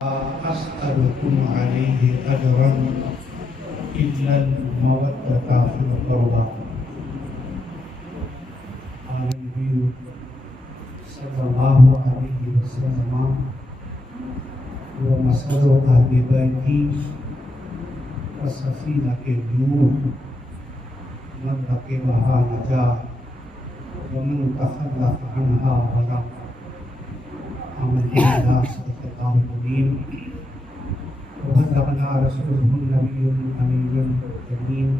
أسألكم عليه أجرا إلا المودة في القربى. قال النبي صلى الله عليه وسلم: ومثل أهل بيتي كسفينة نوح من ركبها نجا ومن تخلف عنها غرق. آمن بالله صدق الله العظيم وبلغنا رسوله النبي الأمين الكريم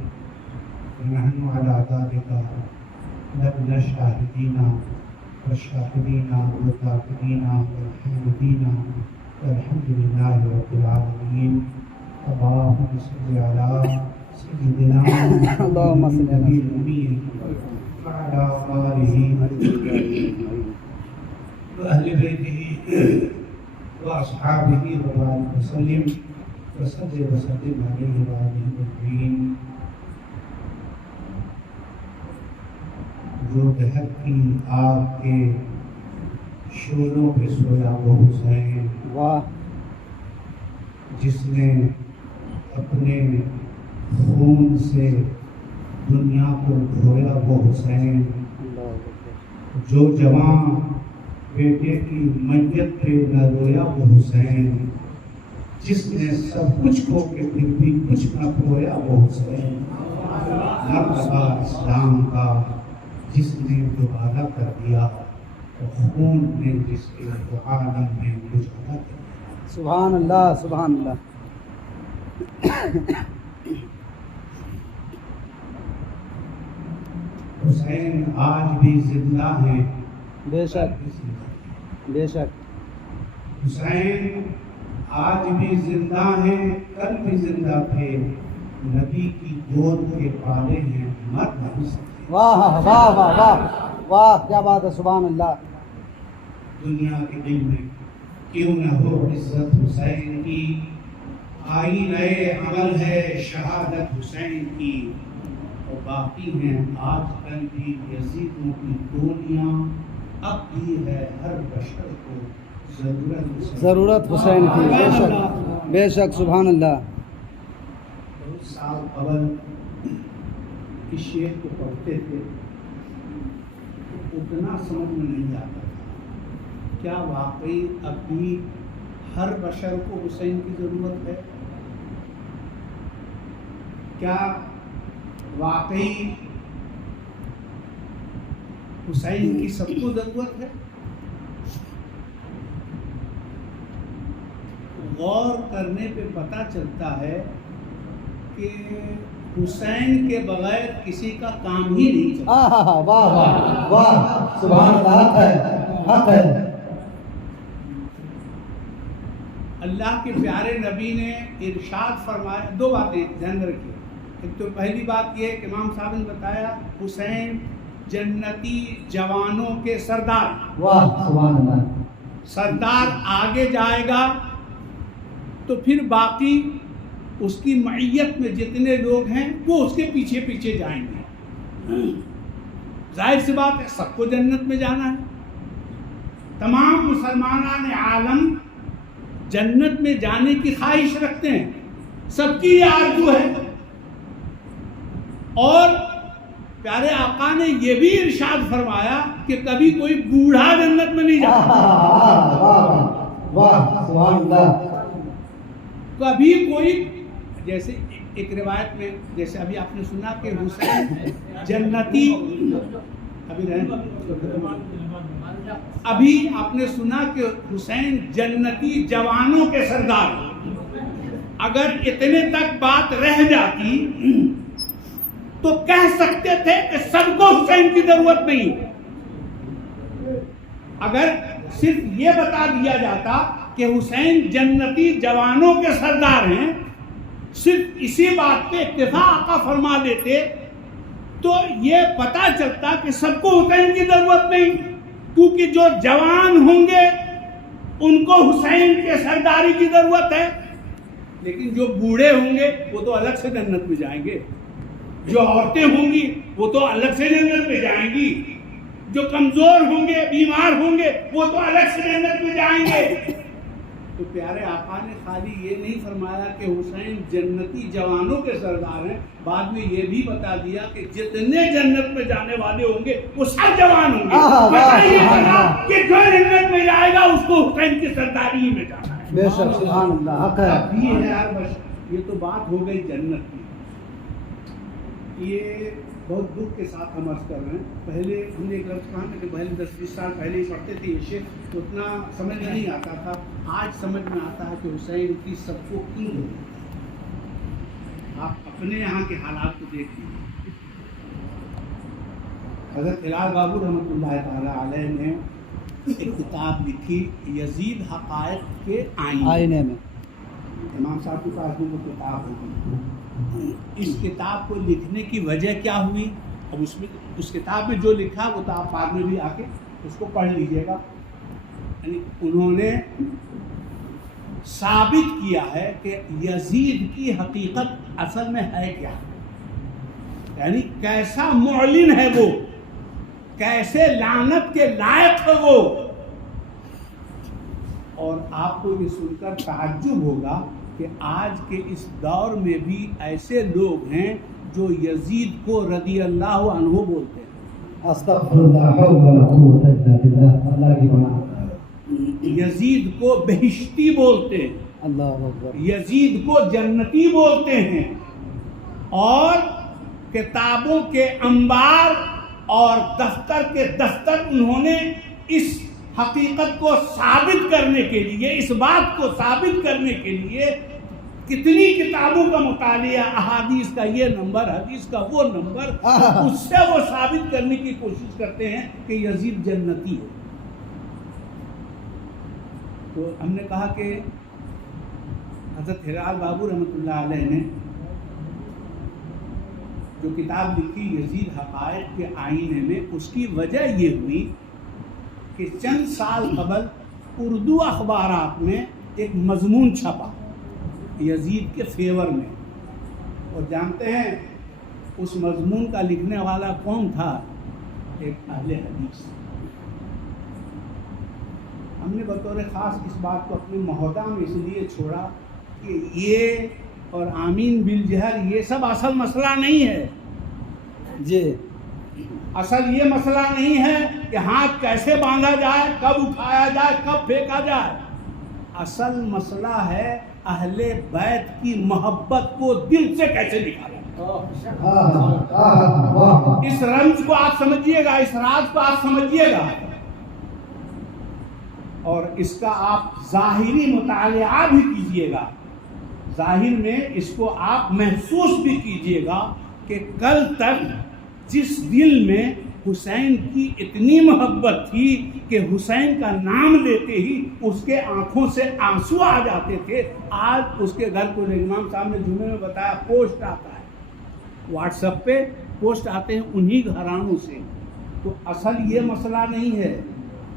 ونحن على ذلك لمن الشاهدين والشاكرين والذاكرين والحامدين والحمد لله رب العالمين. اللهم صل على سيدنا النبي الأمين وعلى آله وأهل بيته وأصحابه وبارك وسلم عليه وآله أجمعين. جو بحق کی آگ کے شعلوں پہ سویا وہ حسین، واہ، جس نے اپنے خون سے دنیا کو دھویا وہ حسین، جو جوان بیٹے کی میت پہ نہ رویا وہ حسین، جس نے سب کچھ کھو کے پھر بھی کچھ نہ کھویا وہ حسین، مرتبہ اسلام کا جس نے دوبارہ کر دیا، خون نے جس کے عالم میں گزارا کر دیا۔ سبحان اللہ، سبحان اللہ۔ حسین آج بھی زندہ ہیں، بے شک، بے شک۔ حسین آج بھی زندہ ہیں، کل بھی زندہ تھے، نبی کی گود کے پالے ہیں، مر نہیں سکتے۔ واہ واہ واہ واہ واہ، کیا بات ہے، سبحان اللہ۔ دنیا کے دل میں کیوں نہ ہو عزت حسین کی، آئی نئے عمل ہے شہادت حسین کی، اور باقی ہیں آج کل بھی یزیدوں کی ٹولیاں، اب بھی ہے ہر بشر کو ضرورت حسین کی، بے شک، بے شک، سبحان اللہ۔ بہت سال قبل اس شعر کو پڑھتے تھے، اتنا سمجھ میں نہیں آتا تھا کیا واقعی اب بھی ہر بشر کو حسین کی ضرورت ہے؟ کیا واقعی حسین کی سب کو ضرورت ہے؟ غور کرنے پہ پتہ چلتا ہے کہ حسین کے بغیر کسی کا کام ہی نہیں چلتا۔ واہ واہ واہ، سبحان اللہ، حق ہے، حق ہے۔ اللہ کے پیارے نبی نے ارشاد فرمایا، دو باتیں دھیان رکھیے۔ ایک تو پہلی بات یہ کہ امام صاحب نے بتایا حسین جنتی جوانوں کے سردار، واہ، سبحان اللہ۔ سردار آگے جائے گا تو پھر باقی اس کی معیت میں جتنے لوگ ہیں وہ اس کے پیچھے پیچھے جائیں گے۔ ظاہر سی بات ہے سب کو جنت میں جانا ہے، تمام مسلمانان عالم جنت میں جانے کی خواہش رکھتے ہیں، سب کی یہ آرزو ہے۔ اور پیارے آقا نے یہ بھی ارشاد فرمایا کہ کبھی کوئی بوڑھا جنت میں نہیں جاتا، واہ، سبحان اللہ۔ کبھی کوئی، جیسے ایک روایت میں جیسے ابھی آپ نے سنا کہ حسین جنتی، ابھی آپ نے سنا کہ حسین جنتی جوانوں کے سردار، اگر اتنے تک بات رہ جاتی تو کہہ سکتے تھے کہ سب کو حسین کی ضرورت نہیں۔ اگر صرف یہ بتا دیا جاتا کہ حسین جنتی جوانوں کے سردار ہیں، صرف اسی بات پہ اکتفا آقا فرما دیتے تو یہ پتا چلتا کہ سب کو حسین کی ضرورت نہیں، کیونکہ جو جوان ہوں گے ان کو حسین کے سرداری کی ضرورت ہے، لیکن جو بوڑھے ہوں گے وہ تو الگ سے جنت میں جائیں گے، جو عورتیں ہوں گی وہ تو الگ سے جنت میں جائیں گی، جو کمزور ہوں گے، بیمار ہوں گے، وہ تو الگ سے جنت میں جائیں گے۔ تو پیارے آقا نے خالی یہ نہیں فرمایا کہ حسین جنتی جوانوں کے سردار ہیں، بعد میں یہ بھی بتا دیا کہ جتنے جنت میں جانے والے ہوں گے وہ سب جوان ہوں گے۔ بتائیے کہ جو جنت میں جائے گا اس کو حسین کی سرداری میں جانا ہے۔ بے شک سبحان اللہ حق ہے۔ اب یہ یار بس یہ تو بات ہو گئی جنت کی۔ یہ بہت دکھ کے ساتھ ہم عرض کر رہے ہیں، پہلے ہم نے ایک لفظ کہا کہ پہلے 10-20 سال پہلے ہی پڑھتے تھے یہ شعر، تو اتنا سمجھ نہیں آتا تھا، آج سمجھ میں آتا ہے کہ حسین کی سب کو کیوں ہو۔ آپ اپنے یہاں کے حالات کو دیکھ لیجیے۔ حضرت ہلال بابو رحمۃ اللہ تعالیٰ علیہ نے ایک کتاب لکھی یزید حقائق کے آئینے میں، امام صاحب کے پاس بھی وہ کتاب ہوگی۔ اس کتاب کو لکھنے کی وجہ کیا ہوئی، اب اس کتاب میں جو لکھا وہ تو آپ بعد میں بھی آ کے اس کو پڑھ لیجئے گا۔ یعنی انہوں نے ثابت کیا ہے کہ یزید کی حقیقت اصل میں ہے کیا، یعنی کیسا معلن ہے وہ، کیسے لعنت کے لائق ہے وہ۔ اور آپ کو یہ سن کر تعجب ہوگا کہ آج کے اس دور میں بھی ایسے لوگ ہیں جو یزید کو رضی اللہ عنہ بولتے ہیں۔ استغفر اللہ حول ولا قوت الا باللہ، اللہ کی پناہ۔ یزید کو بہشتی بولتے ہیں، اللہ اکبر۔ یزید کو جنتی بولتے ہیں، اور کتابوں کے انبار اور دفتر کے دفتر انہوں نے اس حقیقت کو ثابت کرنے کے لیے، اس بات کو ثابت کرنے کے لیے کتنی کتابوں کا مطالعہ، احادیث کا یہ نمبر، حدیث کا وہ نمبر، اس سے وہ ثابت کرنے کی کوشش کرتے ہیں کہ یزید جنتی ہے۔ تو ہم نے کہا کہ حضرت ہلال بابو رحمۃ اللہ علیہ نے جو کتاب لکھی یزید حقائق کے آئینے میں، اس کی وجہ یہ ہوئی کہ چند سال قبل اردو اخبارات میں ایک مضمون چھپا یزید کے فیور میں، اور جانتے ہیں اس مضمون کا لکھنے والا کون تھا؟ ایک اہل حدیث۔ ہم نے بطور خاص اس بات کو اپنے محاذہ میں اس لیے چھوڑا کہ یہ اور آمین بالجہر یہ سب اصل مسئلہ نہیں ہے جی، اصل یہ مسئلہ نہیں ہے کہ ہاتھ کیسے باندھا جائے، کب اٹھایا جائے، کب پھینکا جائے۔ اصل مسئلہ ہے اہل بیت کی محبت کو دل سے کیسے نکالا۔ اس رمز کو آپ سمجھیے گا، اس راز کو آپ سمجھیے گا، اور اس کا آپ ظاہری مطالعہ بھی کیجیے گا، ظاہر میں اس کو آپ محسوس بھی کیجیے گا کہ کل تک جس دل میں حسین کی اتنی محبت تھی کہ حسین کا نام لیتے ہی اس کے آنکھوں سے آنسو آ جاتے تھے، آج اس کے گھر کو امام صاحب نے جمعے میں بتایا پوسٹ آتا ہے، واٹس ایپ پہ پوسٹ آتے ہیں انہی گھرانوں سے۔ تو اصل یہ مسئلہ نہیں ہے،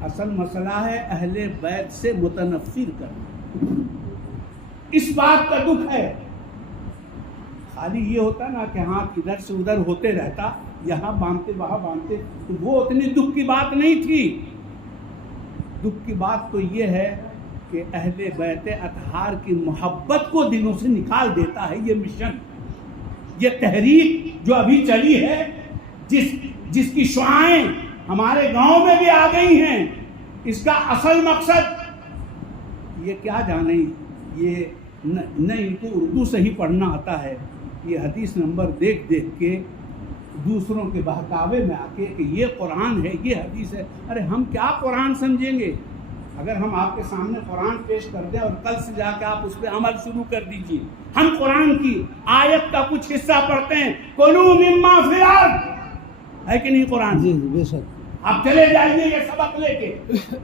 اصل مسئلہ ہے اہل بیت سے متنفر کرنا۔ اس بات کا دکھ ہے، خالی یہ ہوتا نا کہ ہاتھ ادھر سے ادھر ہوتے رہتا، یہاں باندھتے وہاں باندھتے، تو وہ اتنی دکھ کی بات نہیں تھی۔ دکھ کی بات تو یہ ہے کہ اہل بیت اطہار کی محبت کو دلوں سے نکال دیتا ہے یہ مشن، یہ تحریک جو ابھی چلی ہے، جس کی شعاعیں ہمارے گاؤں میں بھی آ گئی ہیں، اس کا اصل مقصد یہ کیا جانے، یہ نہ ان کو اردو سے ہی پڑھنا آتا ہے، یہ حدیث نمبر دیکھ دیکھ کے دوسروں کے بہکاوے میں آ کے کہ یہ قرآن ہے، یہ حدیث ہے۔ ارے ہم کیا قرآن سمجھیں گے؟ اگر ہم آپ کے سامنے قرآن پیش کر دیں اور کل سے جا کے آپ اس پہ عمل شروع کر دیجیے، ہم قرآن کی آیت کا کچھ حصہ پڑھتے ہیں، کلوا مما فی الارض، ہے کہ نہیں قرآن؟ جی جی بے شک۔ آپ چلے جائیے یہ سبق لے کے،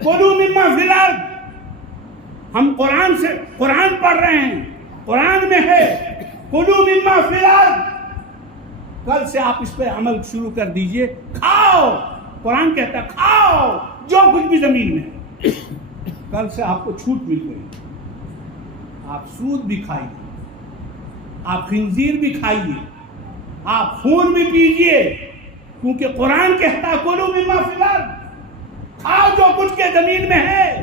کلوا مما فی الارض، ہم قرآن سے قرآن پڑھ رہے ہیں، قرآن میں ہے کلوا مما فی الارض، کل سے آپ اس پہ عمل شروع کر دیجئے، کھاؤ، قرآن کہتا ہے کھاؤ جو کچھ بھی زمین میں ہے۔ کل سے آپ کو چھوٹ مل گئی، آپ سود بھی کھائیے، آپ خنزیر بھی کھائیے، آپ خون بھی پیجئے، کیونکہ قرآن کہتا ہے کلوا مما فی الارض، کھاؤ جو کچھ کے زمین میں ہے۔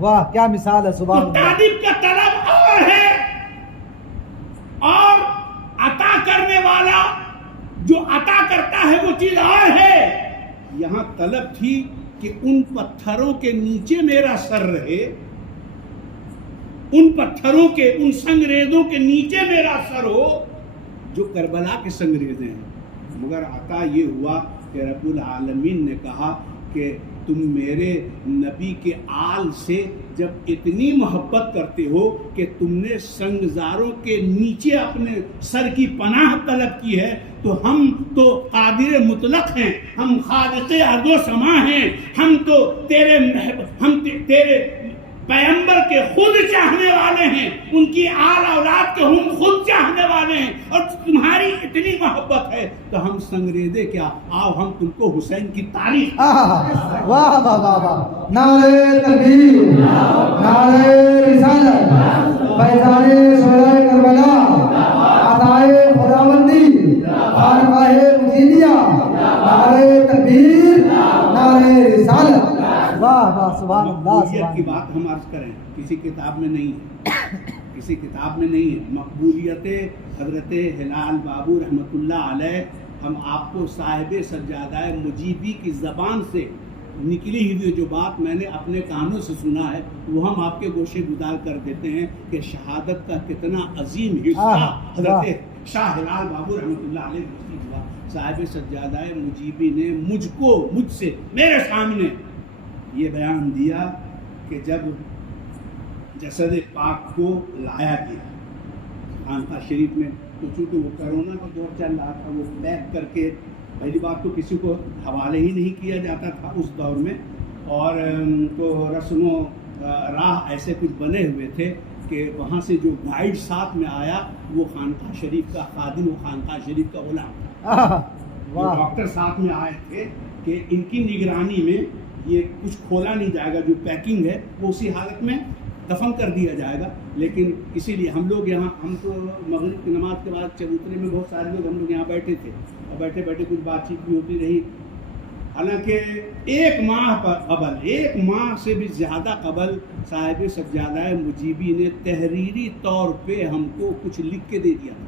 واہ کیا مثال ہے، تو سبحان اللہ. تعلیم کا طلب اور ہے، اور عطا کرنے والا جو عطا کرتا ہے وہ چیز اور ہے. یہاں طلب تھی کہ ان پتھروں کے نیچے میرا سر رہے، ان پتھروں کے، ان سنگریزوں کے نیچے میرا سر ہو جو کربلا کے سنگریزیں ہیں. مگر عطا یہ ہوا کہ رب العالمین نے کہا کہ تم میرے نبی کے آل سے جب اتنی محبت کرتے ہو کہ تم نے سنگزاروں کے نیچے اپنے سر کی پناہ طلب کی ہے، تو ہم تو قادر مطلق ہیں، ہم خالق ارض و سما ہیں، ہم تو تیرے پیغمبر کے خود چاہنے والے ہیں، ان کی آل اولاد کے ہم خود چاہنے والے ہیں، اور تمہاری اتنی محبت ہے تو ہم سنگریزے کیا، آؤ ہم تم کو حسین کی تعریف. واہ واہ واہ واہ. نعرہ تکبیر، نعرہ رسالت، فیضان شہدائے کربلا، عطائے خداوندی، خانقاہ مجیدیہ. نعرہ تکبیر، نعرہ رسالت. واہ واہ سبحان اللہ. مقبولیت کی بات ہم عرض کریں، کسی کتاب میں نہیں ہے، کسی کتاب میں نہیں ہے. مقبولیت حضرت ہلال بابو رحمۃ اللہ علیہ، ہم آپ کو صاحب سجادہ مجیبی کی زبان سے نکلی ہوئی جو بات میں نے اپنے کانوں سے سنا ہے وہ ہم آپ کے گوشے گزار کر دیتے ہیں کہ شہادت کا کتنا عظیم حصہ حضرت شاہ ہلال بابو رحمۃ اللہ علیہ نصیب ہوا. صاحب سجادہ مجیبی نے مجھ سے میرے سامنے یہ بیان دیا کہ جب جسد پاک کو لایا گیا خانقاہ شریف میں، تو چونکہ وہ کرونا کا دور چل رہا تھا، وہ پیک کر کے، پہلی بات تو کسی کو حوالے ہی نہیں کیا جاتا تھا اس دور میں، اور تو رسم و راہ ایسے کچھ بنے ہوئے تھے کہ وہاں سے جو گائیڈ ساتھ میں آیا وہ خانقاہ شریف کا خادم و خانقاہ شریف کا غلام تھا. جو ڈاکٹر ساتھ میں آئے تھے کہ ان کی نگرانی میں یہ کچھ کھولا نہیں جائے گا، جو پیکنگ ہے وہ اسی حالت میں دفن کر دیا جائے گا. لیکن اسی لیے ہم لوگ یہاں، ہم تو مغرب کی نماز کے بعد چبوترے میں بہت سارے لوگ ہم لوگ یہاں بیٹھے تھے، اور بیٹھے بیٹھے کچھ بات چیت بھی ہوتی رہی. حالانکہ ایک ماہ سے بھی زیادہ قبل صاحب سجادہ مجیبی نے تحریری طور پہ ہم کو کچھ لکھ کے دے دیا تھا.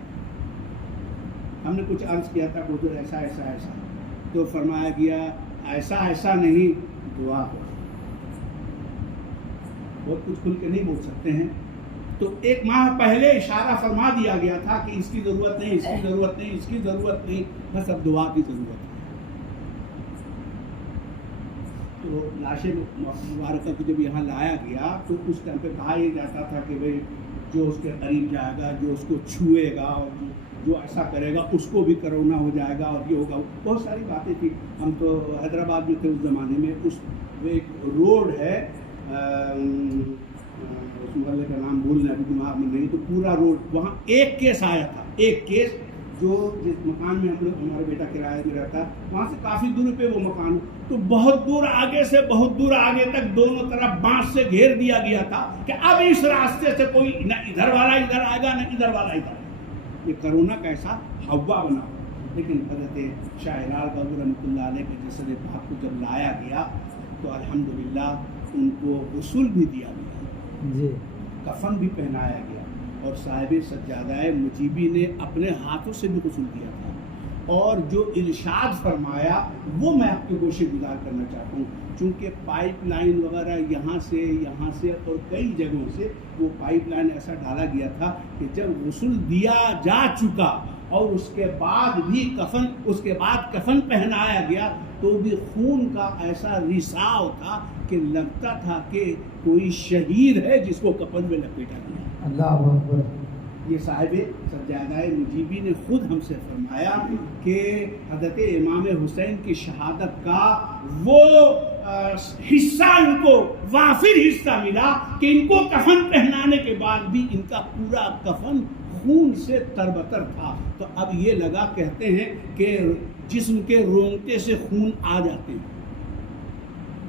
ہم نے کچھ عرض کیا تھا کہ حضور ایسا ایسا ایسا، تو فرمایا گیا ایسا ایسا نہیں، دعا ہو. بہت کچھ کھل کے نہیں بول سکتے ہیں. تو ایک ماہ پہلے اشارہ فرما دیا گیا تھا کہ اس کی ضرورت نہیں، اس کی ضرورت نہیں، اس کی ضرورت نہیں، بس اب دعا کی ضرورت ہے. تو لاش مبارکہ کو جب یہاں لایا گیا تو اس ٹائم پہ کہا یہ جاتا تھا کہ بھئی جو اس کے قریب جائے گا، جو اس کو چھوئے گا اور جو ایسا کرے گا اس کو بھی کرونا ہو جائے گا، اور یہ ہوگا. بہت ساری باتیں تھیں. ہم تو حیدرآباد میں تھے اس زمانے میں. اس ایک روڈ ہے، اس محلے کا نام بھولنا ابھی دماغ میں نہیں، تو پورا روڈ وہاں ایک کیس آیا تھا، ایک کیس جو جس مکان میں ہم لوگ، ہمارا بیٹا کرایہ میں رہتا، وہاں سے کافی دور پہ وہ مکان، تو بہت دور آگے سے بہت دور آگے تک دونوں طرف بانس سے گھیر دیا گیا تھا کہ اب اس راستے سے کوئی نہ ادھر والا ادھر آئے گا نہ ادھر والا ادھر. یہ کرونا کا ایسا ہوا بنا. لیکن حضرت شاہ ہلال بابو رحمۃ اللہ علیہ کے جسد پاک کو جب لایا گیا تو الحمدللہ ان کو غسل بھی دیا گیا، کفن بھی پہنایا گیا، اور صاحب سجادہ مجیبی نے اپنے ہاتھوں سے بھی غسل دیا تھا. اور جو ارشاد فرمایا وہ میں آپ کے گوشے گزار کرنا چاہتا ہوں. چونکہ پائپ لائن وغیرہ یہاں سے اور کئی جگہوں سے وہ پائپ لائن ایسا ڈالا گیا تھا کہ جب غسل دیا جا چکا اور اس کے بعد کفن پہنایا گیا تو بھی خون کا ایسا رساؤ تھا کہ لگتا تھا کہ کوئی شہید ہے جس کو کفن میں لپیٹا گیا. اللہ اکبر. یہ صاحب سجادہ مجیبی نے خود ہم سے فرمایا کہ حضرت امام حسین کی شہادت کا وہ حصہ ان کو وافر حصہ ملا کہ ان کو کفن پہنانے کے بعد بھی ان کا پورا کفن خون سے تربتر تھا. تو اب یہ لگا، کہتے ہیں کہ جسم کے رونگٹے سے خون آ جاتے ہیں.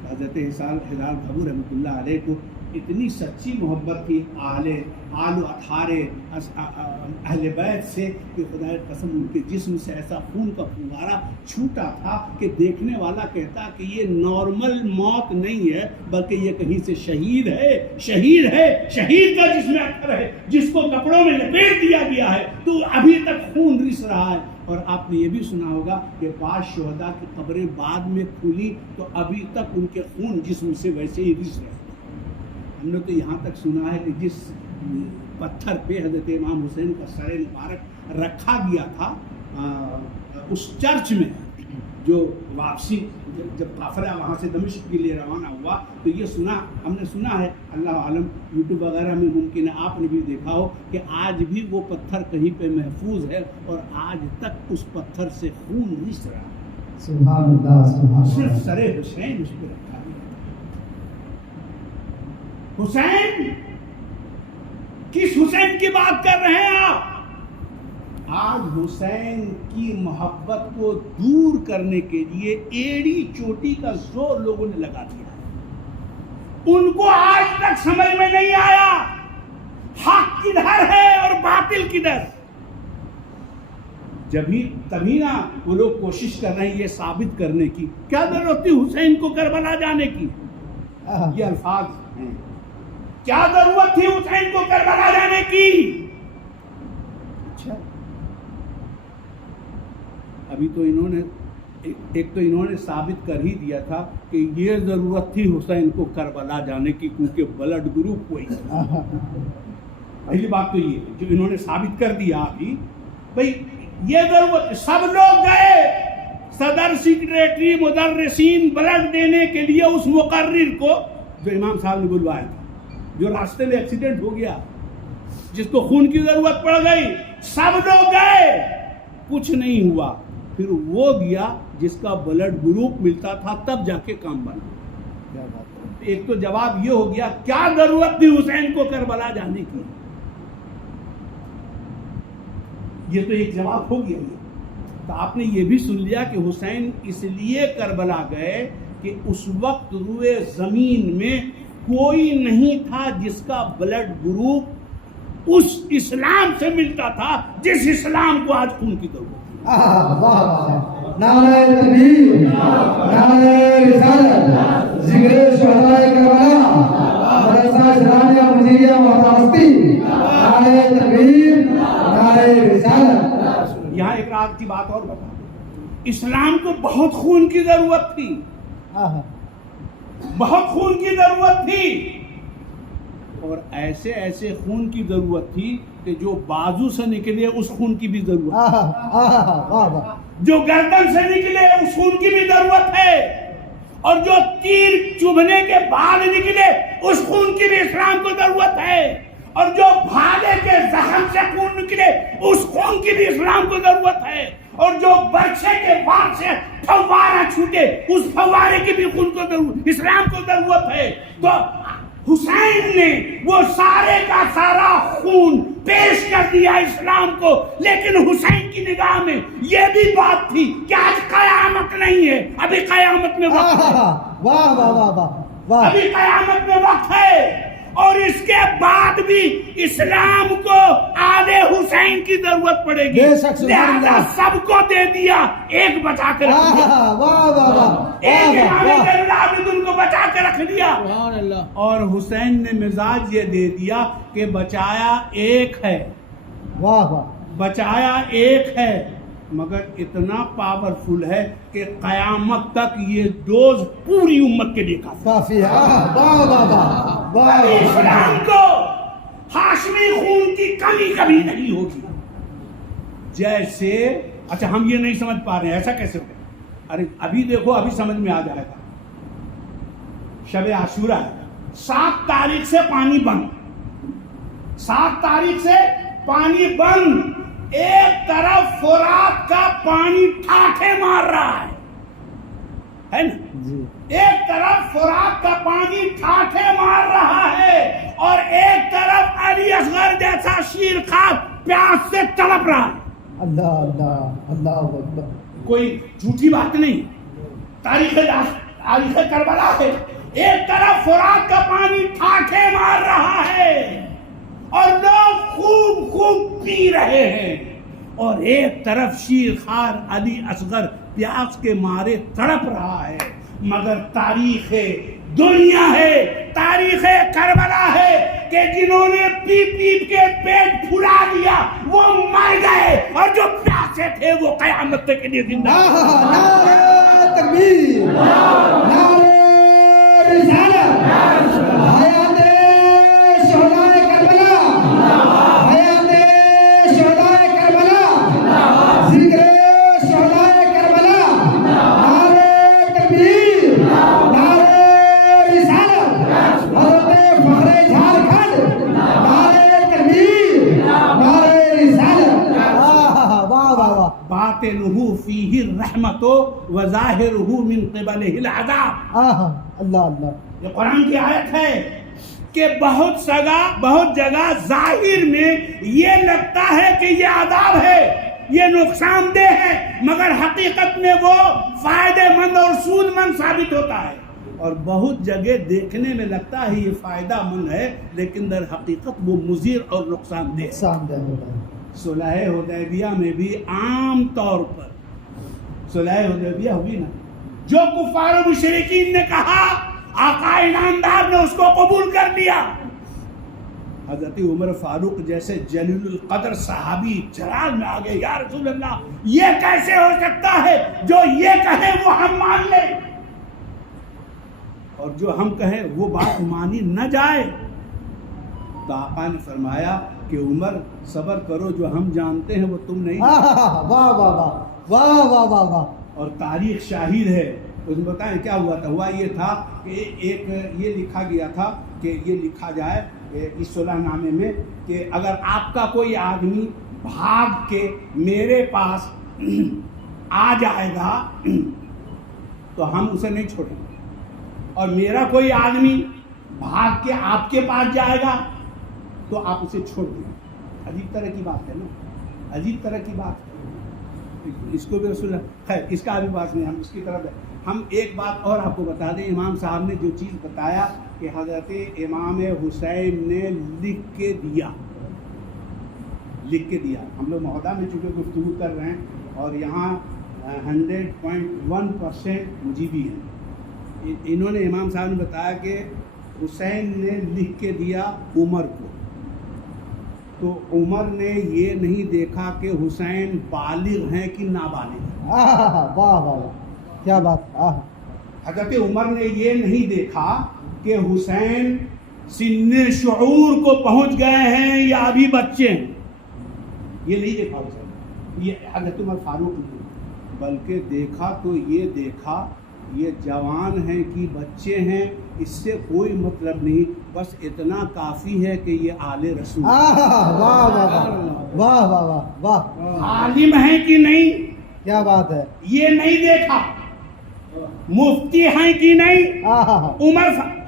حضرت ہلال بابو رحمۃ اللہ علیہ کو اتنی سچی محبت تھی آل و اطہار اہل بیت سے کہ خدا قسم ان کے جسم سے ایسا خون کا پھوارا چھوٹا تھا کہ دیکھنے والا کہتا کہ یہ نارمل موت نہیں ہے بلکہ یہ کہیں سے شہید ہے، شہید ہے، شہید کا جسم اطہر ہے جس کو کپڑوں میں لپیٹ دیا گیا ہے تو ابھی تک خون رس رہا ہے۔ اور آپ نے یہ بھی سنا ہوگا کہ بعض شہداء کی قبریں بعد میں کھلی تو ابھی تک ان کے خون جسم سے ویسے ہی رس رہے ہیں۔ ہم نے تو یہاں تک سنا ہے کہ جس پتھر پہ حضرت امام حسین کا سر مبارک رکھا گیا تھا اس چرچ میں جو واپسی جب قافلہ وہاں سے دمشق کے لیے روانہ ہوا تو یہ سنا ہم نے سنا ہے، اللہ عالم یوٹیوب وغیرہ میں ممکن ہے آپ نے بھی دیکھا ہو کہ آج بھی وہ پتھر کہیں پہ محفوظ ہے اور آج تک اس پتھر سے خون رس رہا ہے۔ سبحان اللہ، سبحان اللہ۔ صرف سر حسین اس پہ رکھا گیا۔ حسین، کس حسین کی بات کر رہے ہیں آپ؟ آج حسین کی محبت کو دور کرنے کے لیے ایڑی چوٹی کا زور لوگوں نے لگا دیا۔ ان کو آج تک سمجھ میں نہیں آیا حق کدھر ہے اور باطل کدھر۔ تبھی نا وہ لوگ کوشش کر رہے ہیں یہ ثابت کرنے کی، کیا ضرورت تھی حسین کو کربلا جانے کی؟ یہ الفاظ ہیں، کیا ضرورت تھی حسین کو کربلا جانے کی؟ اچھا، ابھی تو انہوں نے ثابت کر ہی دیا تھا کہ یہ ضرورت تھی حسین کو کربلا جانے کی کیونکہ بلڈ گروپ کوئی پہلی بات تو یہ جو انہوں نے ثابت کر دیا ابھی، بھئی یہ ضرورت، سب لوگ گئے، صدر سیکریٹری مدرسین بلڈ دینے کے لیے اس مقرر کو جو امام صاحب نے بلوایا تھا، جو راستے میں ایکسیڈنٹ ہو گیا، جس کو خون کی ضرورت پڑ گئی، سب لوگ گئے، کچھ نہیں ہوا۔ پھر وہ گیا جس کا بلڈ گروپ ملتا تھا تب جا کے کام بنا۔ ایک تو جواب یہ ہو گیا کیا ضرورت تھی حسین کو کربلا جانے کی، یہ تو ایک جواب ہو گیا۔ تو آپ نے یہ بھی سن لیا کہ حسین اس لیے کربلا گئے کہ اس وقت روئے زمین میں کوئی نہیں تھا جس کا بلڈ گروپ اس اسلام سے ملتا تھا جس اسلام کو آج خون کی ضرورت ہے۔ نعرہ تکبیر، نعرہ رسالت، ذکر شہداء کربلا، مدرسہ اسلامیہ مدیریہ محترمستی، نعرہ تکبیر، نعرہ رسالت۔ یہاں ایک رات کی بات اور بتا دیں، اسلام کو بہت خون کی ضرورت تھی، بہت خون کی ضرورت تھی، اور ایسے ایسے خون کی ضرورت تھی کہ جو بازو سے نکلے اس خون کی بھی ضرورت، جو گردن سے نکلے اس خون کی بھی ضرورت ہے، اور جو تیر چبھنے کے بعد نکلے اس خون کی بھی اسلام کو ضرورت ہے، اور جو بھالے کے زخم سے خون نکلے اس خون کی بھی اسلام کو ضرورت ہے، اور جو برچھے کے بعد سے فوارہ چھوٹے اس فوارے کی بھی خون کو ضرورت، اسلام کو ضرورت ہے۔ تو حسین نے وہ سارے کا سارا خون پیش کر دیا اسلام کو، لیکن حسین کی نگاہ میں یہ بھی بات تھی کہ آج قیامت نہیں ہے، ابھی قیامت میں وقت ہے، واہ واہ واہ واہ، ابھی قیامت میں وقت ہے، اور اس کے بعد بھی اسلام کو آل حسین کی ضرورت پڑے گی، لہذا سب کو دے دیا، ایک بچا کے رکھ دیا، ایک امام عابدین کو بچا کے رکھ دیا، اور حسین نے مزاج یہ دے دیا کہ بچایا ایک ہے، بچایا ایک ہے، مگر اتنا پاورفل ہے کہ قیامت تک یہ ڈوز پوری امت کے لیے کافی ہے۔ اسلام کو ہاشمی خون کی کمی کبھی نہیں ہوگی۔ جیسے اچھا ہم یہ نہیں سمجھ پا رہے ہیں ایسا کیسے ہو گیا؟ ارے ابھی دیکھو، ابھی سمجھ میں آ جائے گا۔ شب عاشورہ ہے، 7 تاریخ سے پانی بند، 7 تاریخ سے پانی بند، ایک طرف فرات کا پانی ٹھاٹھے مار رہا ہے نا، ایک طرف فرات کا پانی ٹھاٹھے مار رہا ہے، اور ایک طرف علی اصغر جیسا شیر خواب پیاس سے تڑپ رہا ہے۔ اللہ اللہ اللہ اکبر، کوئی جھوٹی بات نہیں، تاریخ کربلا ہے، ایک طرف فرات کا پانی ٹھاٹھے مار رہا ہے اور لوگ خوب خوب پی رہے ہیں، اور ایک طرف شیر خوار علی اصغر پیاس کے مارے تڑپ رہا ہے. مگر تاریخ دنیا ہے، تاریخ کربلا ہے کہ جنہوں نے پی پی کے پیٹ پھلا دیا وہ مر گئے، اور جو پیاسے تھے وہ قیامت کے لیے زندہ. نعرہ تکبیر، نعرہ رسالت، حیات شہدائے کربلا، حیات شہدائے کربلا، ذکر شہدائے کربلا، نعرہ تکبیر، نعرہ رسالت، حضرت فخر جھارکھنڈ، نعرہ تکبیر، نعرہ رسالت. واہ واہ واہ. باطنہ فیہ الرحمت وظاہرہ من قبلہ العذاب. اللہ اللہ. یہ قرآن کی آیت ہے کہ بہت جگہ ظاہر میں یہ لگتا ہے کہ یہ عذاب ہے، یہ نقصان دہ ہے، مگر حقیقت میں وہ فائدہ مند اور سود مند ثابت ہوتا ہے. اور بہت جگہ دیکھنے میں لگتا ہے یہ فائدہ مند ہے، لیکن در حقیقت وہ مضر اور نقصان دہ ہے. صلح حدیبیہ میں بھی عام طور پر صلح حدیبیہ ہوئی نا، جو کفار و مشرکین نے کہا آقا انعامدار نے اس کو قبول کر لیا. حضرت عمر فاروق جیسے جلیل القدر صحابی جلال میں آگے، یا رسول اللہ یہ کیسے ہو سکتا ہے، جو یہ کہے وہ ہم مان لیں اور جو ہم کہیں وہ بات مانی نہ جائے. تو آقا نے فرمایا کہ عمر صبر کرو، جو ہم جانتے ہیں وہ تم نہیں. واہ واہ واہ واہ واہ واہ واہ. اور تاریخ شاہد ہے. اس میں بتائیں کیا ہوا تھا؟ ہوا یہ تھا کہ ایک یہ لکھا گیا تھا کہ یہ لکھا جائے اس صلح نامے میں کہ اگر آپ کا کوئی آدمی بھاگ کے میرے پاس آ جائے گا تو ہم اسے نہیں چھوڑیں گے، اور میرا کوئی آدمی بھاگ کے آپ کے پاس جائے گا تو آپ اسے چھوڑ دیں. عجیب طرح کی بات ہے نا، عجیب طرح کی بات ہے. اس کو بھی رسول خیر اس کا بھی بات نہیں، ہم اس کی طرف ہم ایک بات اور آپ کو بتا دیں. امام صاحب نے جو چیز بتایا کہ حضرت امام حسین نے لکھ کے دیا. ہم لوگ مہودہ میں چونکہ گفتگو کر رہے ہیں اور یہاں 100.1% مجیبی ہیں. انہوں نے امام صاحب نے بتایا کہ حسین نے لکھ کے دیا عمر کو، تو عمر نے یہ نہیں دیکھا کہ حسین بالغ ہیں کہ نابالغ. واہ واہ کیا بات. حضرت عمر نے یہ نہیں دیکھا کہ حسین سن شعور کو پہنچ گئے ہیں یا ابھی بچے ہیں، یہ نہیں دیکھا حسین. یہ حضرت عمر فاروق نے بلکہ دیکھا تو یہ دیکھا یہ جوان ہیں کہ بچے ہیں، اس سے کوئی مطلب نہیں، بس اتنا کافی ہے کہ یہ آل رسول. واہ واہ واہ واہ واہ. عالم ہیں کہ نہیں، کیا بات ہے. یہ نہیں دیکھا. مفتی ہیں کہ نہیں.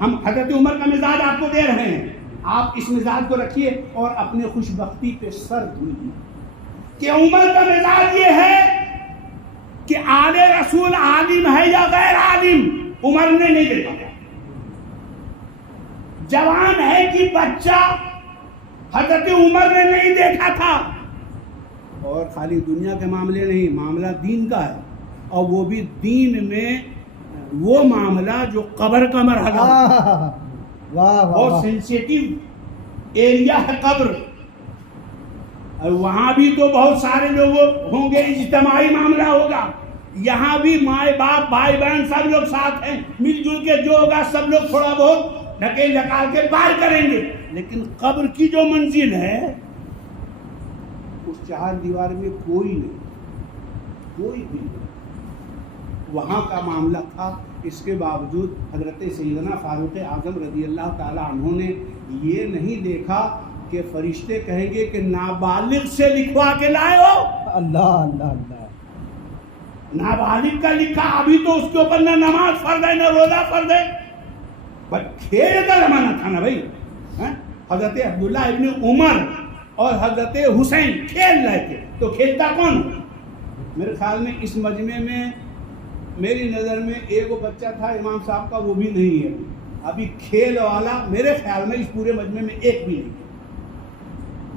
ہم حضرت عمر کا مزاج آپ کو دے رہے ہیں، آپ اس مزاج کو رکھیے اور اپنے خوش بختی پہ سر دھوئیے کہ عمر کا مزاج یہ ہے کہ آل رسول عالم ہے یا غیر عالم عمر نے نہیں دیکھا. جوان ہے کہ بچہ حضرت عمر نے نہیں دیکھا تھا. اور خالی دنیا کے معاملے نہیں، معاملہ دین کا ہے، اور وہ بھی دین میں وہ معاملہ جو قبر کا مرحلہ. بہت سینسیٹیو ایریا ہے قبر، اور وہاں بھی تو بہت سارے لوگ ہوں گے، اجتماعی معاملہ ہوگا. یہاں بھی مائے باپ بھائی بہن سب لوگ ساتھ ہیں، مل جل کے جو ہوگا سب لوگ تھوڑا بہت ڈھکیل ڈھکال کے پار کریں گے. لیکن قبر کی جو منزل ہے اس چار دیوار میں کوئی نہیں، کوئی بھی نہیں. وہاں کا معاملہ تھا. اس کے باوجود حضرت سیدنا فاروق اعظم رضی اللہ تعالی عنہ نے یہ نہیں دیکھا کہ فرشتے کہیں گے کہ نابالغ سے لکھوا کے لائے ہو. اللہ اللہ اللہ. نابالغ کا لکھا، ابھی تو اس کے اوپر نہ نماز فرض ہے نہ روزہ فرض ہے، بس کھیل کا زمانہ تھا نا بھائی. حضرت عبداللہ ابن عمر اور حضرت حسین کھیل رہے تھے، تو کھیلتا کون؟ میرے خیال میں اس مجمع میں میری نظر میں ایک بچہ تھا امام صاحب کا، وہ بھی نہیں ہے. ابھی کھیل والا میرے خیال میں اس پورے مجمع میں ایک بھی نہیں ہے.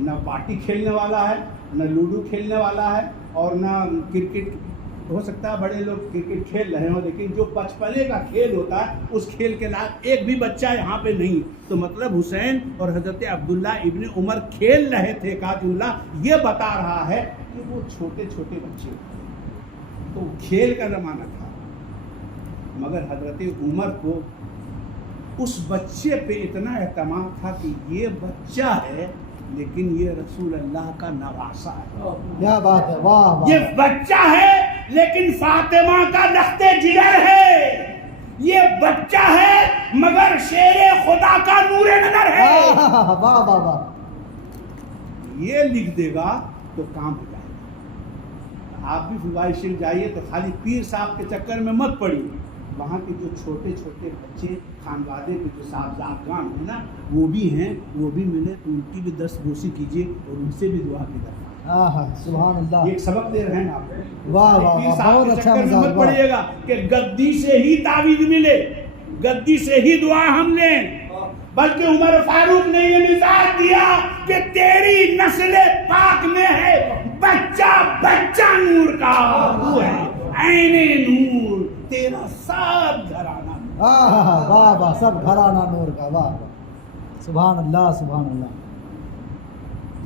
نہ پارٹی کھیلنے والا ہے، نہ لوڈو کھیلنے والا ہے، اور نہ کرکٹ. ہو سکتا ہے بڑے لوگ کرکٹ کھیل رہے ہوں، لیکن جو بچپنے کا کھیل ہوتا ہے اس کھیل کے لائق ایک بھی بچہ یہاں پہ نہیں. تو مطلب حسین اور حضرت عبداللہ ابن عمر کھیل رہے تھے کا جملہ یہ بتا رہا ہے کہ وہ چھوٹے چھوٹے بچے تو کھیل کا زمانہ تھا. مگر حضرت عمر کو اس بچے پہ اتنا اعتماد تھا کہ یہ بچہ ہے لیکن یہ رسول اللہ کا نواسا ہے. کیا بات ہے، واہ واہ. یہ بچہ ہے لیکن فاطمہ کا لخت جگر ہے. یہ بچہ ہے مگر شیر خدا کا نور نظر ہے. واہ واہ واہ واہ. یہ لکھ دے گا تو کام ہو جائے گا. آپ بھی فضائل شریف جائیے تو خالی پیر صاحب کے چکر میں مت پڑیے. وہاں کے جو چھوٹے چھوٹے بچے خانوادے کے جو صاحبزادگان ہیں نا وہ بھی ہیں، وہ بھی ملے تو ان کی بھی دست بوسی کیجیے اور ان سے بھی دعا کی درخواست. سبحان اللہ. یہ ایک سبق دے رہے ہیں آپ کو. واہ واہ پیر واہ، صاحب بہت کے اچھا چکر میں مزاج. مت پڑیے گا کہ گدی سے ہی تعویذ ملے، گدی سے ہی دعا ہم لیں. بلکہ عمر فاروق نے یہ مثال دیا کہ تیری نسل پاک میں ہے بچہ بچہ نور کا، وہ ہے عین نور، تیرا سب گھرانہ. واہ واہ، سب گھرانہ نور کا. واہ واہ، سبحان اللہ سبحان اللہ.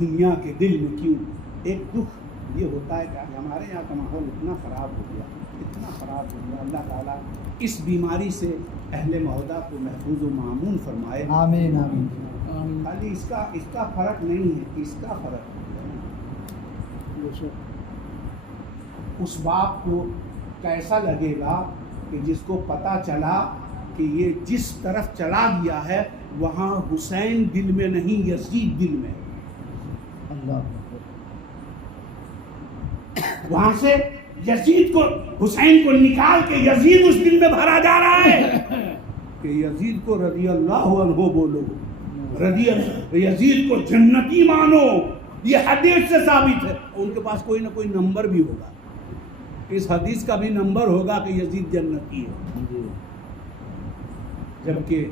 دنیا کے دل میں کیوں ایک دکھ یہ ہوتا ہے کہ ہمارے یہاں کا ماحول اتنا خراب ہو گیا، اتنا خراب ہو گیا. اللہ تعالیٰ اس بیماری سے اہل مہودہ کو محفوظ و معمون فرمائے. آمین آمین. خالی اس کا فرق نہیں ہے، اس کا فرق ہے. اس باپ کو کیسا لگے گا کہ جس کو پتہ چلا کہ یہ جس طرف چلا گیا ہے وہاں حسین دل میں نہیں یزید دل میں. اللہ وہاں سے یزید کو حسین کو نکال کے یزید اس دل میں بھرا جا رہا ہے کہ یزید کو رضی اللہ عنہ بولو، یزید کو جنتی مانو. یہ حدیث سے ثابت ہے. ان کے پاس کوئی نہ کوئی نمبر بھی ہوگا، اس حدیث کا بھی نمبر ہوگا کہ یزید جنتی ہے. جبکہ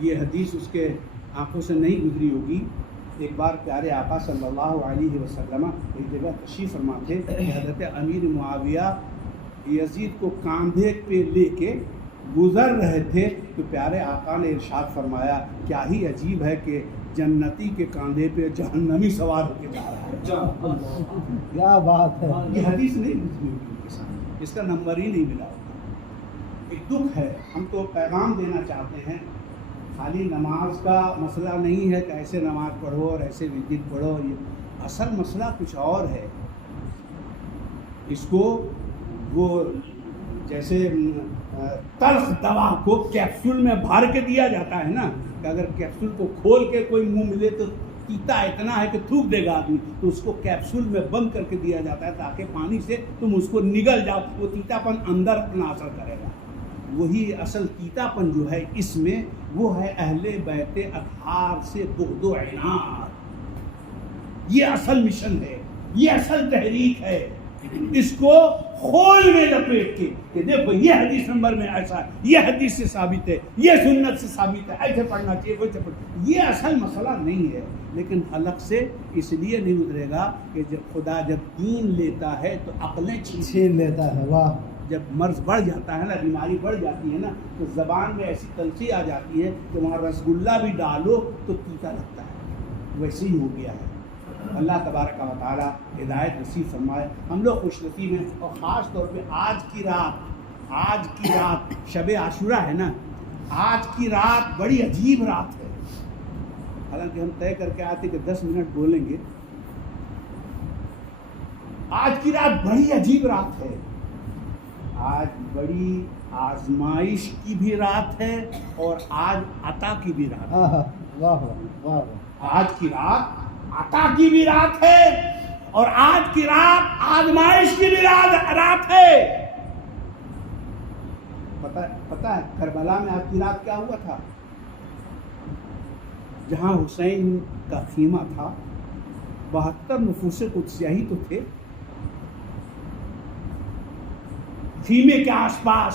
یہ حدیث اس کے آنکھوں سے نہیں گزری ہوگی. ایک بار پیارے آقا صلی اللہ علیہ وسلم ایک جگہ تشریف فرما تھے کہ حضرت امیر معاویہ یزید کو کاندھے پہ لے کے گزر رہے تھے تو پیارے آقا نے ارشاد فرمایا کیا ہی عجیب ہے کہ جنتی کے کاندھے پہ جہنمی سوار ہو کے جا رہا ہے. کیا بات ہے. یہ حدیث نہیں گزری ہوگی ان کے ساتھ، اس کا نمبر ہی نہیں ملا ہوگا. ایک دکھ ہے. ہم تو پیغام دینا چاہتے ہیں خالی نماز کا مسئلہ نہیں ہے کہ ایسے نماز پڑھو اور ایسے وجد پڑھو. یہ اصل مسئلہ کچھ اور ہے. اس کو وہ جیسے تلخ دوا کو کیپسول میں بھر کے دیا جاتا ہے نا، کہ اگر کیپسول کو کھول کے کوئی منہ ملے تو تیتا اتنا ہے کہ تھوک دے گا آدمی، تو اس کو کیپسول میں بند کر کے دیا جاتا ہے تاکہ پانی سے تم اس کو نگل جاؤ، وہ تیتا پن اندر اپنا اثر کرے گا. وہی اصل تیتا پن جو ہے اس میں وہ ہے اہل بیت اطہار سے بغض و عناد. یہ اصل مشن ہے، یہ اصل تحریک ہے. اس کو خول میں لپیٹ کے کہ دیکھو یہ حدیث نمبر میں ایسا ہے، یہ حدیث سے ثابت ہے، یہ سنت سے ثابت ہے، ایسے پڑھنا چاہیے ویسے پڑھنا. یہ اصل مسئلہ نہیں ہے. لیکن حلق سے اس لیے نہیں اترے گا کہ جب خدا جب دین لیتا ہے تو عقلیں چھین لیتا ہے. واہ. جب مرض بڑھ جاتا ہے نا، بیماری بڑھ جاتی ہے نا، تو زبان میں ایسی تلخی آ جاتی ہے کہ وہاں رسگلہ بھی ڈالو تو تیتا لگتا ہے. ویسے ہی ہو گیا ہے. اللہ تبارک و تعالی ہدایت نصیب فرمائے. ہم لوگ خوش نصیب ہیں، اور خاص طور پہ آج کی رات شب عاشورہ ہے نا، آج کی رات بڑی عجیب رات ہے. حالانکہ ہم طے کر کے آتے کہ 10 منٹ بولیں گے. آج کی رات بڑی عجیب رات ہے. آج بڑی آزمائش کی بھی رات ہے اور آج عطا کی بھی رات ہے. واہ واہ. آج کی رات عطا کی بھی رات ہے اور آج کی رات آزمائش کی بھی رات ہے. پتہ ہے کربلا میں آج کی رات کیا ہوا تھا؟ جہاں حسین کا خیمہ تھا 72 نفوس قدسیہ ہی تو تھے. خیمے کے آس پاس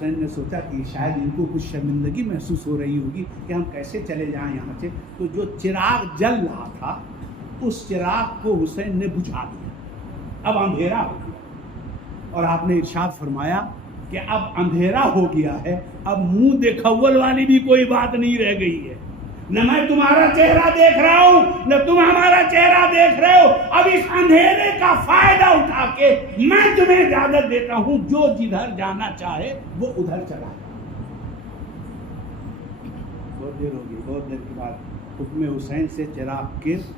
حسین نے سوچا کہ شاید ان کو کچھ شرمندگی محسوس ہو رہی ہوگی کہ ہم کیسے چلے جائیں یہاں سے، تو جو چراغ جل رہا تھا اس چراغ کو حسین نے بجھا دیا، اب اندھیرا ہو گیا، اور آپ نے ارشاد فرمایا کہ اب اندھیرا ہو گیا ہے، اب منہ دکھول والی بھی کوئی بات نہیں رہ گئی ہے، نہ میں تمہارا چہرہ دیکھ رہا ہوں نہ تم ہمارا چہرہ دیکھ رہے ہو، اب اس اندھیرے کا فائدہ اٹھا کے میں تمہیں اجازت دیتا ہوں جو جدھر جانا چاہے وہ ادھر چلا جائے۔ بہت دیر ہوگی، بہت دیر کے بعد حکم حسین سے چراغ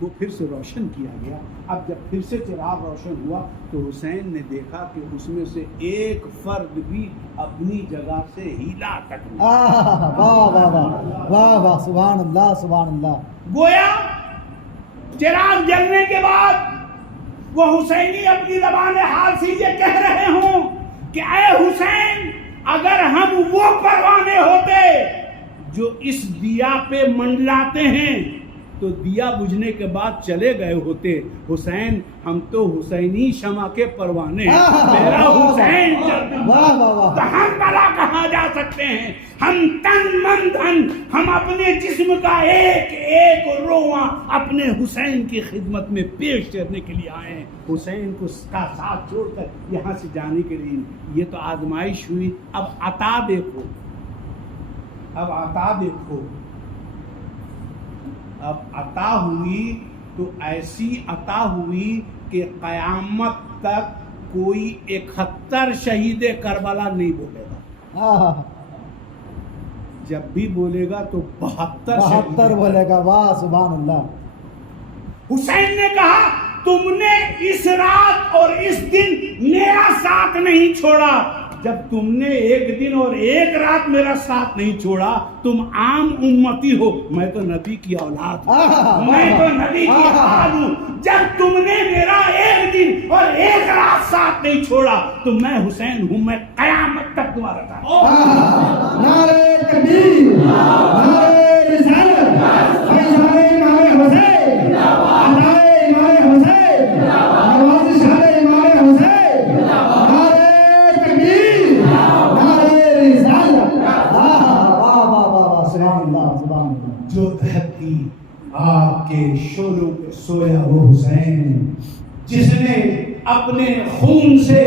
کو پھر سے روشن کیا گیا۔ اب جب پھر سے چراغ روشن ہوا تو حسین نے دیکھا کہ اس میں سے ایک فرد بھی اپنی جگہ سے ہیلا تک نہیں۔ واہ واہ واہ واہ واہ، سبحان اللہ سبحان اللہ۔ گویا چراغ جلنے کے بعد وہ حسینی اپنی زبان حال سے یہ کہہ رہے ہوں کہ اے حسین، اگر ہم وہ پروانے ہوتے جو اس دیا پہ منڈلاتے ہیں تو دیا بجھنے کے بعد چلے گئے ہوتے۔ حسین، ہم تو حسینی شمع کے پروانے ہیں، میرا حسین واہ واہ واہ، تو ہم بلا کہاں جا سکتے ہیں؟ ہم تن من دھن، ہم اپنے جسم کا ایک ایک رواں اپنے حسین کی خدمت میں پیش کرنے کے لیے آئے ہیں۔ حسین کو کا ساتھ چھوڑ کر یہاں سے جانے کے لیے یہ تو آزمائش ہوئی۔ اب عطا دیکھو، اب عطا دیکھو، اب عطا ہوئی تو ایسی عطا ہوئی کہ قیامت تک کوئی 71 شہید کربلا نہیں بولے گا، جب بھی بولے گا تو 72 بولے گا۔ واہ سبحان اللہ۔ حسین نے کہا تم نے اس رات اور اس دن میرا ساتھ نہیں چھوڑا، جب تم نے ایک دن اور ایک رات میرا ساتھ نہیں چھوڑا تم عام امتی ہو، میں تو نبی کی اولاد ہوں، میں تو نبی کی اولاد ہوں، جب تم نے میرا ایک دن اور ایک رات ساتھ نہیں چھوڑا تو میں حسین ہوں، میں قیامت تک تمہارا ساتھ ہوں۔ نعرہ تکبیر، نعرہ رسالت، فیضان امام حسین، عطائے امام حسین، نوازشات امام حسین، نعرہ تکبیر، نعرہ رسالت۔ واہ واہ واہ واہ، سبحان اللہ سبحان اللہ۔ جو دھرتی آپ کے شعلوں پہ سویا وہ حسین، جس نے اپنے خون سے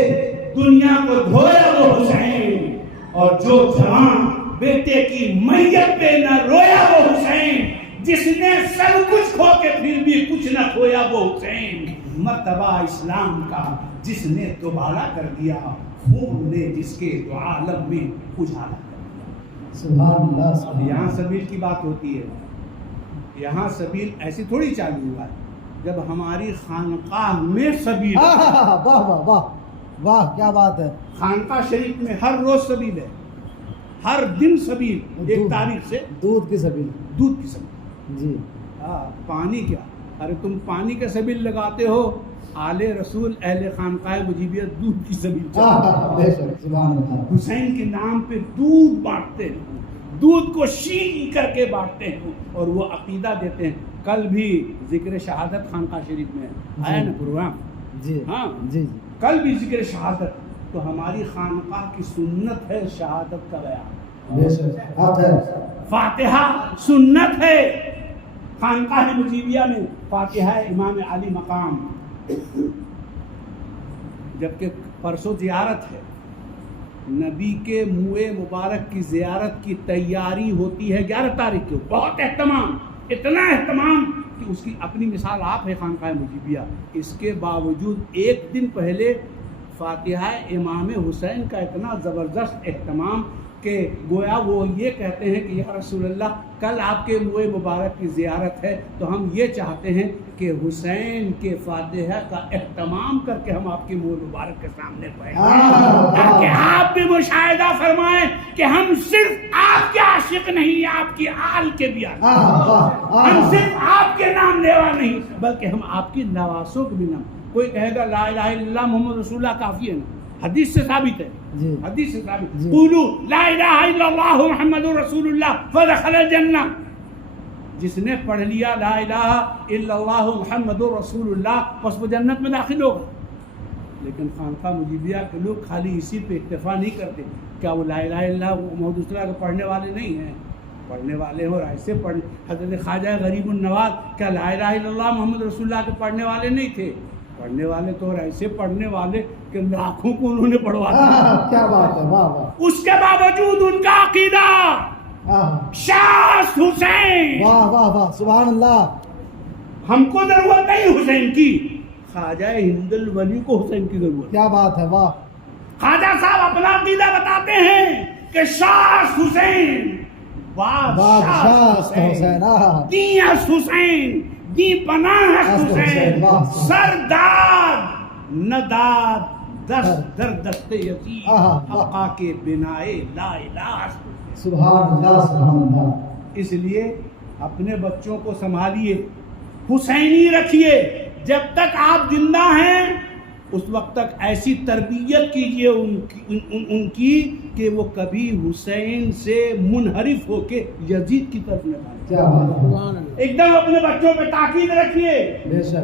دنیا کو دھویا وہ حسین، اور جو جوان بیٹے کی میت پہ نہ رویا وہ حسین، جس نے سب کچھ کھو کے پھر بھی کچھ نہ کھویا وہ حسین، مرتبہ اسلام کا جس نے دوبارہ کر دیا، خون نے جس کے دو عالم میں اجالا کر دیا۔ سبحان اللہ سبحان اللہ۔ یہاں سبیل کی بات ہوتی ہے، یہاں سبیل ایسی تھوڑی چالو ہوا ہے، جب ہماری خانقاہ میں سبیل، واہ واہ واہ واہ، کیا بات ہے۔ خانقاہ شریف میں ہر روز سبیل ہے، ہر دن سبیل، ایک تاریخ سے دودھ کی سبیل، دودھ کی سبیل۔ جی پانی کیا، ارے تم پانی کا سبیل لگاتے ہو، آل رسول اہل خانقاہ مجیبیت دودھ کی سبیل چلاتے بے شک، سبحان اللہ۔ حسین کے نام پہ دودھ بانٹتے ہیں، دودھ کو شیل کر کے بانٹتے ہیں اور وہ عقیدہ دیتے ہیں۔ کل بھی ذکر شہادت خانقاہ شریف میں آیا نا پروگرام، جی ہاں جی جی، کل بھی ذکر شہادت، تو ہماری خانقاہ کی سنت ہے شہادت کا بیان، بے شک، حق ہے۔ فاتحہ سنت ہے، خانقاہ مجیبیہ میں فاتحہ امام علی مقام، جبکہ پرسوں زیارت ہے، نبی کے منہ مبارک کی زیارت کی تیاری ہوتی ہے 11 تاریخ کو، بہت اہتمام، اتنا اہتمام کہ اس کی اپنی مثال آپ ہے خانقاہ مجیبیہ، اس کے باوجود ایک دن پہلے فاتحہ امام حسین کا اتنا زبردست اہتمام کہ گویا وہ یہ کہتے ہیں کہ یا رسول اللہ کل آپ کے منہ مبارک کی زیارت ہے تو ہم یہ چاہتے ہیں کہ حسین کے فاتحہ کا اہتمام کر کے ہم آپ کے منہ مبارک کے سامنے پڑھیں تاکہ آپ بھی مشاہدہ فرمائیں کہ ہم صرف آپ کے عاشق نہیں، آپ کی آل کے بھی عاشق، ہم صرف آپ کے نام لیوا نہیں بلکہ ہم آپ کی نواسوں کے بھی نام۔ کوئی کہے گا لا الہ الا اللہ محمد رسول اللہ کافی ہے نا، حدیث سے ثابت ہے، جی حدیث سے ثابت، جی۔ قولوا لا الہ الا اللہ محمد رسول اللہ فدخل الجنہ، جس نے پڑھ لیا لا الہ الا اللہ محمد رسول اللہ بس وہ جنت میں داخل ہوگا۔ لیکن خانقاہ مجیبیہ کے لوگ خالی اسی پہ اکتفا نہیں کرتے. کیا وہ لا الہ الا اللہ محمد رسول اللہ کے پڑھنے والے نہیں ہیں؟ پڑھنے والے ہیں اور ایسے پڑھنے. حضرت خواجہ غریب النواز کیا لا الہ الا اللہ محمد رسول اللہ کے پڑھنے والے نہیں تھے؟ پڑھنے والے تو، اور ایسے پڑھنے والے کہ لاکھوں کو انہوں نے پڑھوا دیا. کیا بات ہے، واہ واہ. اس کے باوجود ان کا عقیدہ شاہ حسین. واہ واہ واہ، سبحان اللہ. ہم کو ضرورت نہیں حسین کی، خواجہ ہند الولی کو حسین کی ضرورت. کیا بات ہے، واہ. خواجہ صاحب اپنا عقیدہ بتاتے ہیں کہ شاہ حسین، بادشاہ حسین، دی حسین، دی پناہ حسین، سرداد نداد دست در دست یزید، حقا کے بنائے لا الہ. سبحان اللہ، سبحان اللہ. اس لیے اپنے بچوں کو سنبھالیے، حسینی رکھیے. جب تک آپ زندہ ہیں اس وقت تک ایسی تربیت کیجیے ان کی کہ وہ کبھی حسین سے منحرف ہو کے یزید کی طرف نہ جائیں. ایک دم اپنے بچوں پہ تاکید رکھیے،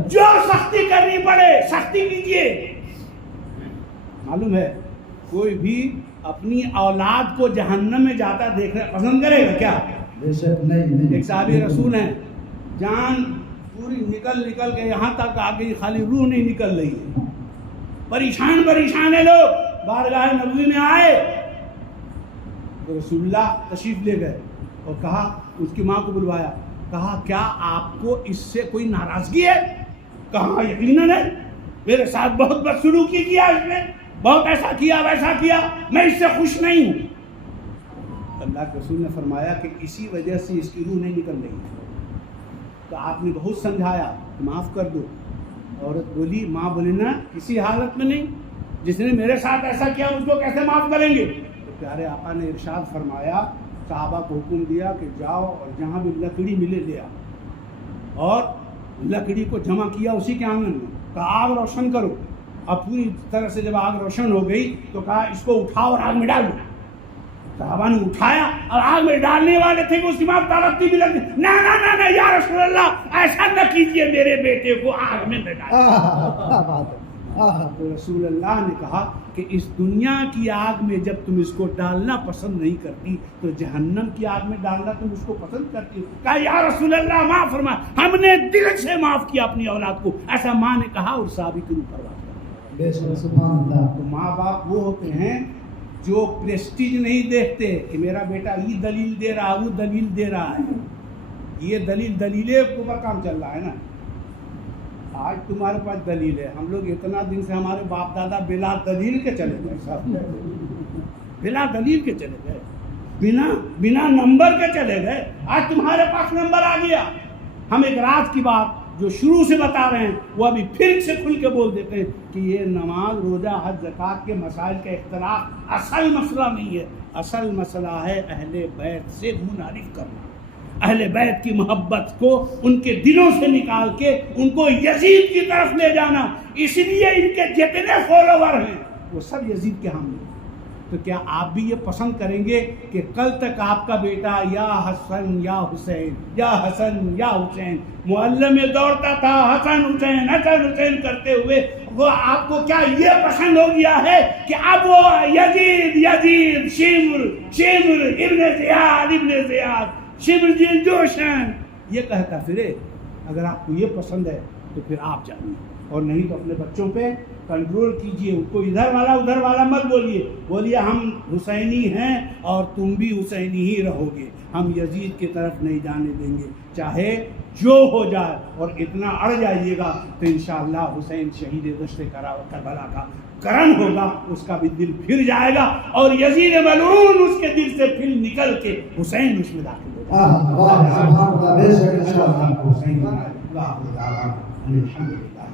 جو سختی کرنی پڑے سختی کیجیے. معلوم ہے کوئی بھی اپنی اولاد کو جہنم میں جاتا دیکھنا پسند کرے گا کیا؟ نہیں. ایک صحابی رسول ہیں، جان پوری نکل کے یہاں تک آ گئی، خالی روح نہیں نکل رہی ہے. پریشان ہے لوگ. بارگاہ نبوی میں آئے تو رسول اللہ تشریف لے گئے اور کہا، اس کی ماں کو بلوایا، کہا کیا آپ کو اس سے کوئی ناراضگی ہے؟ کہا یقیناً ہے، میرے ساتھ بہت بدسلوکی کیا اس نے، بہت ایسا کیا ویسا کیا، میں اس سے خوش نہیں ہوں. اللہ کے رسول نے فرمایا کہ اسی وجہ سے اس کی روح نہیں نکل رہی. تو آپ نے بہت سمجھایا، معاف کر دو. عورت بولی، ماں بولی نا کسی حالت میں نہیں، جس نے میرے ساتھ ایسا کیا اس کو کیسے معاف کریں گے؟ تو پیارے آقا نے ارشاد فرمایا، صحابہ کو حکم دیا کہ جاؤ اور جہاں بھی لکڑی ملے لے آؤ. اور لکڑی کو جمع کیا اسی کے آنگن میں، کہا آگ روشن کرو. اب پوری طرح سے جب آگ روشن ہو گئی تو کہا اس کو اٹھاؤ اور آگ میں ڈالو. صحابہ نے اٹھایا اور آگ میں ڈالنے والے تھے کہ اس کی ماں تڑپتی بھی لگتی، نہ یا رسول اللہ ایسا نہ کیجئے، میرے بیٹے کو آگ میں نہ ڈالیں. تو رسول اللہ نے کہا کہ اس دنیا کی آگ میں جب تم اس کو ڈالنا پسند نہیں کرتی تو جہنم کی آگ میں ڈالنا تم اس کو پسند کرتی ہو. کہا یا رسول اللہ معاف فرما، ہم نے دل سے معاف کیا اپنی اولاد کو. ایسا ماں نے کہا اور صحابی کے اوپر سبحان اللہ. تو ماں باپ وہ ہوتے ہیں جو پریسٹیج نہیں دیکھتے کہ میرا بیٹا یہ دلیل دے رہا وہ دلیل دے رہا ہے. یہ دلیلیں کے اوپر کام چل رہا ہے نا. آج تمہارے پاس دلیل ہے، ہم لوگ اتنا دن سے ہمارے باپ دادا بلا دلیل کے چلے گئے، سب بلا دلیل کے چلے گئے، بنا نمبر کے چلے گئے. آج تمہارے پاس نمبر آ گیا. ہم ایک رات کی بات جو شروع سے بتا رہے ہیں وہ ابھی پھر سے کھل کے بول دیتے ہیں کہ یہ نماز، روزہ، حج، زکوٰۃ کے مسائل کا اختلاف اصل مسئلہ نہیں ہے. اصل مسئلہ ہے اہل بیت سے منحرف کرنا، اہل بیت کی محبت کو ان کے دلوں سے نکال کے ان کو یزید کی طرف لے جانا. اس لیے ان کے جتنے فالوور ہیں وہ سب یزید کے حامی ہیں. تو کیا آپ بھی یہ پسند کریں گے کہ کل تک آپ کا بیٹا یا حسن یا حسین یا حسن یا حسین معلم میں دوڑتا تھا، حسن حسین کرتے ہوئے، وہ آپ کو کیا یہ پسند ہو گیا ہے کہ اب وہ یزید شمر ابن زیاد شمر جوشن یہ کہتا پھرے؟ اگر آپ کو یہ پسند ہے تو پھر آپ جانیے، اور نہیں تو اپنے بچوں پہ کنٹرول کیجئے. ان کو ادھر والا مت بولیے ہم حسینی ہیں اور تم بھی حسینی ہی رہو گے، ہم یزید کی طرف نہیں جانے دیں گے چاہے جو ہو جائے. اور اتنا اڑ جائیے گا تو انشاءاللہ حسین شہید دشت کربلا کا کرن ہوگا، اس کا بھی دل پھر جائے گا اور یزید ملعون اس کے دل سے پھر نکل کے حسین اس میں داخل ہو جائے گا.